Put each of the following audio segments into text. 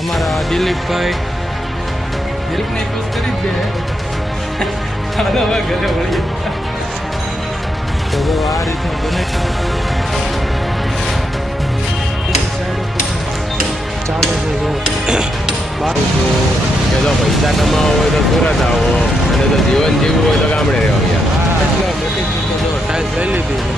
અમારા દિલીપભાઈ દિલીપને ખુશ કરી જ દે ઘરે વળી તો આ રીતનું બને ચાલે છે કે જો પૈસા કમાવો હોય તો સુરત આવો અને જો જીવન જીવવું હોય તો ગામડે રહેવા યાર. ટાઈલ્સ લઈ લીધી છે.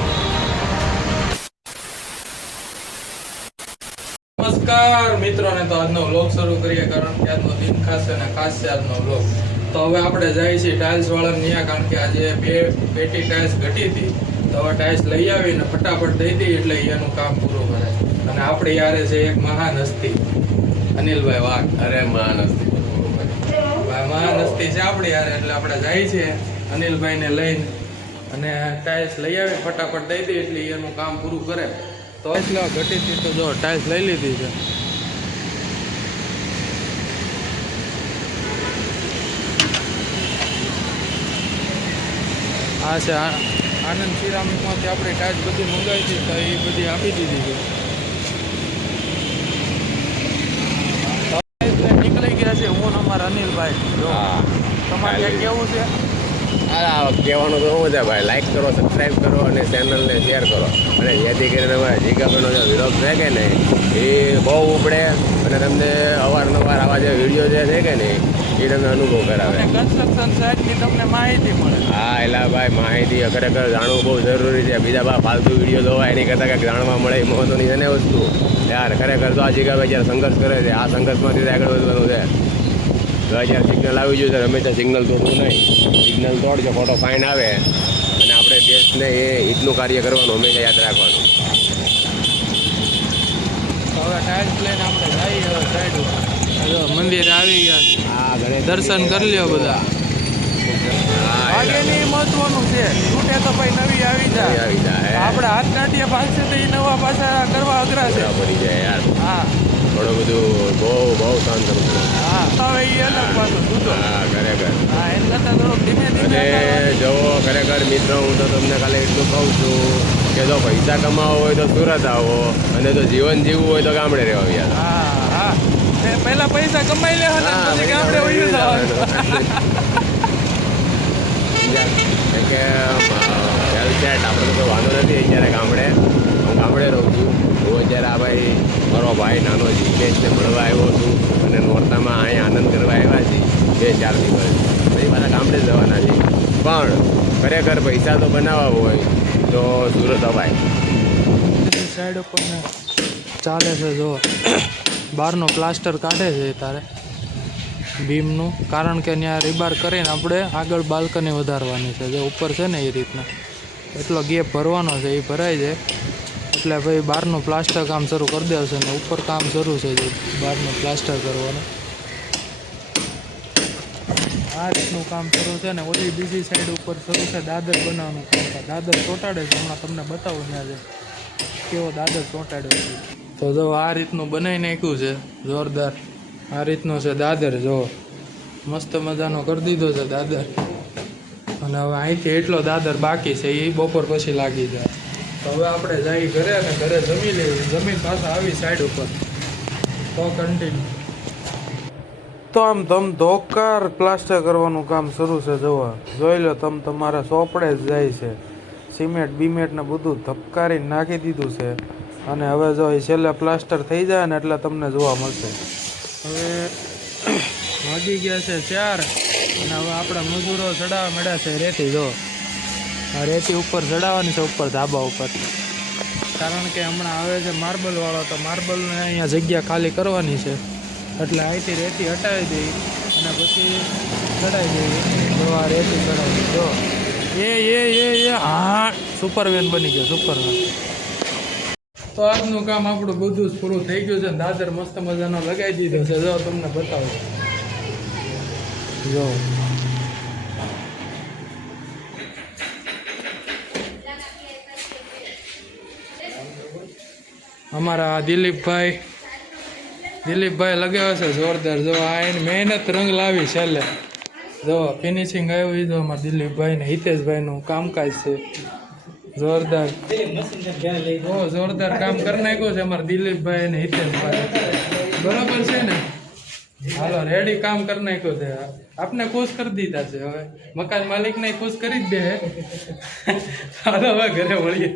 નમસ્કાર મિત્રોને, તો આજનો વ્લોગ શરૂ કરીએ કારણ કે આજનો દિન ખાસ છે અને ખાસ છે આજનો વ્લોગ. તો હવે આપણે જઈએ છીએ ટાઇલ્સ વાળા ત્યાં કારણ કે આજે બે પેટી ટાઇલ્સ ઘટી હતી. તો હવે ટાઇલ્સ લઈ આવીને ફટાફટ દઈ દઈએ એટલે એનું કામ પૂરું કરે. અને આપણે યારે છે એક મહાન હસ્તી અનિલભાઈ વાઘ. અરે મહાન હસ્તી મહાન હસ્તી છે આપણે યારે, એટલે આપણે જઈએ છીએ અનિલભાઈને લઈને અને ટાઇલ્સ લઈ આવી ફટાફટ દઈ દઈએ એટલે એનું કામ પૂરું કરે. તો એટલે ઘટી હતી તો જો ટાઇલ્સ લઈ લીધી છે. આ છે આનંદ સિરામિકમાંથી આપણે ટાઇલ્સ બધી મંગાવી હતી તો એ બધી આપી દીધી છે. નીકળી ગયા છે હું અમારા અનિલભાઈ. જો તમારે ક્યાં કેવું છે? હા, કહેવાનું તો શું છે ભાઈ, લાઈક કરો, સબસ્ક્રાઈબ કરો અને ચેનલને શેર કરો. અને જેથી કરીને અમારા જીગાભાઈનો જે વિરોગ છે કે ને એ બહુ ઉપડે અને તમને અવારનવાર આવા જે વિડીયો જે છે કે ને એ તમને અનુભવ કરાવે. કન્સ્ટ્રક્શન સાઇટની તમને માહિતી મળે. હા, એલા ભાઈ માહિતી ખરેખર જાણવું બહુ જરૂરી છે. બીજા બા ફાલતુ વિડીયો જોવા એની કરતાં કંઈક જાણવા મળે એ મહત્વની છે ને વસ્તુ યાર. ખરેખર તો આ જીગાભાઈ જ્યારે સંઘર્ષ કરે છે આ સંઘર્ષમાંથી આગળ વધવાનું છે. તો જ્યારે સિગ્નલ આવી ગયું ત્યારે હંમેશા સિગ્નલ તોડવું નહીં. સિગ્નલ તોડજો, ફોટો ફાઇન આવે અને આપણે દેશને એ હિતનું કાર્ય કરવાનું હંમેશા યાદ રાખવાનું. હવે ટાઇલ્સ લઈને આપણે જઈએ હવે સાઈડ ઉપર. મંદિર આવી ગયા. હા, ગણેશ દર્શન કરી લ્યો બધા. આગળની મહત્વનું છે, છૂટે તો ભાઈ નવી આવી જાય. આપણે હાથ નાટ્ય પાસે તો એ નવા પાછા કરવા અઘરા છે. પડી જાય યાર. હા, થોડું બધું બહુ શાંત થતું. હા, હવે એ અલગ પાછું જુદો. હા, ખરેખર. હા, એમ કરતાં થોડુંક ધીમે ધીમે. અને જુઓ ખરેખર મિત્રો, હું તો તમને ખાલી એટલું કહું છું કે જો પૈસા કમાવો હોય તો સુરત આવો અને જો જીવન જીવવું હોય તો ગામડે રહેવા યાર. હા હા, પહેલા પૈસા કમાઈ લે અને પછી ગામડે વયું જવાનું. કે વેલ સેટ આપણે તો વાંધો નથી. અત્યારે હું ગામડે રહું છું. હું અત્યારે આ ભાઈ મારો ભાઈ નાનો જીજેશને મળવા આવ્યો છું અને નોરતામાં અહીંયા આનંદ કરવા આવ્યા છીએ 2-4 દિવસ. પછી મારા ગામડે જ જવાના છે. પણ ખરેખર પૈસા તો બનાવવા હોય તો સુરત અવાય. સાઈડ ઉપર ને ચાલે છે. જો બહારનો પ્લાસ્ટર કાઢે છે તારે બીમનું, કારણ કે ત્યાં રિબાર કરીને આપણે આગળ બાલ્કની વધારવાની છે. જે ઉપર છે ને એ રીતના એટલો ગેપ ભરવાનો છે, એ ભરાઈ જાય એટલે ભાઈ બહારનું પ્લાસ્ટર કામ શરૂ કરી દેશે ને ઉપર કામ શરૂ છે જે બહારનું પ્લાસ્ટર કરવાનું. આ રીતનું કામ શરૂ છે ને ઓલી બીજી સાઈડ ઉપર શરૂ છે દાદર બનાવવાનું કામ. દાદર ચોંટાડે છે, હમણાં તમને બતાવું ત્યાં છે કેવો દાદર ચોંટાડ્યો છે. તો જો આ રીતનું બનાવી નાખ્યું છે જોરદાર. આ રીતનો છે દાદર. જો મસ્ત મજાનો કરી દીધો છે દાદર. અને હવે અહીંથી એટલો દાદર બાકી છે, એ બપોર પછી લાગી જાય. તો હવે આપણે જઈ ઘરે અને ઘરે જમી લેવી. જમીન પાછા આવી સાઈડ ઉપર તો કન્ટિન્યુ. તો આમ તમ ધોકાર પ્લાસ્ટર કરવાનું કામ શરૂ છે. જોઈ લો તમે, તમારા સોપડે જ જાય છે. સિમેન્ટ બીમેન્ટ ને બધું ધબકારીને નાખી દીધું છે. અને હવે જો એ છેલ્લે પ્લાસ્ટર થઈ જાય ને એટલે તમને જોવા મળશે. હવે વાગી ગયા છે 4 અને હવે આપણા મજૂરો ચડાવવા મળ્યા છે રેતી. જો આ રેતી ઉપર ચડાવવાની છે, ઉપર ધાબા ઉપર, કારણ કે હમણાં આવે છે માર્બલ વાળો. તો માર્બલને અહીંયા જગ્યા ખાલી કરવાની છે એટલે અહીંથી રેતી હટાવી દઈ અને પછી ચડાવી દઈએ. જો આ રેતી ચડાવી જો એ હા સુપરમેન બની ગયો, સુપરમેન. તો આજનું કામ આપણું બધું જ પૂરું થઈ ગયું છે. દાદર મસ્ત મજાનો લગાવી દીધો છે. જો તમને બતાવું. જો અમારા દિલીપભાઈ લગાવ્યો છે જોરદાર. જો આ એની મહેનત રંગ લાવી છેલ્લે. જો ફિનિશિંગ આવ્યું. એ જો અમારા દિલીપભાઈ ને હિતેશભાઈનું કામકાજ છે જોરદાર. જોરદાર કામ કરી નાખ્યું છે અમારા દિલીપભાઈ અને હિતેશભાઈ. બરોબર છે ને હાલો રેડી કામ કરી નાખ્યું છે આપને ખુશ કરી દીધા છે હવે મકાન માલિક ને ખુશ કરી જ દે હાલો હવે ઘરે વળીએ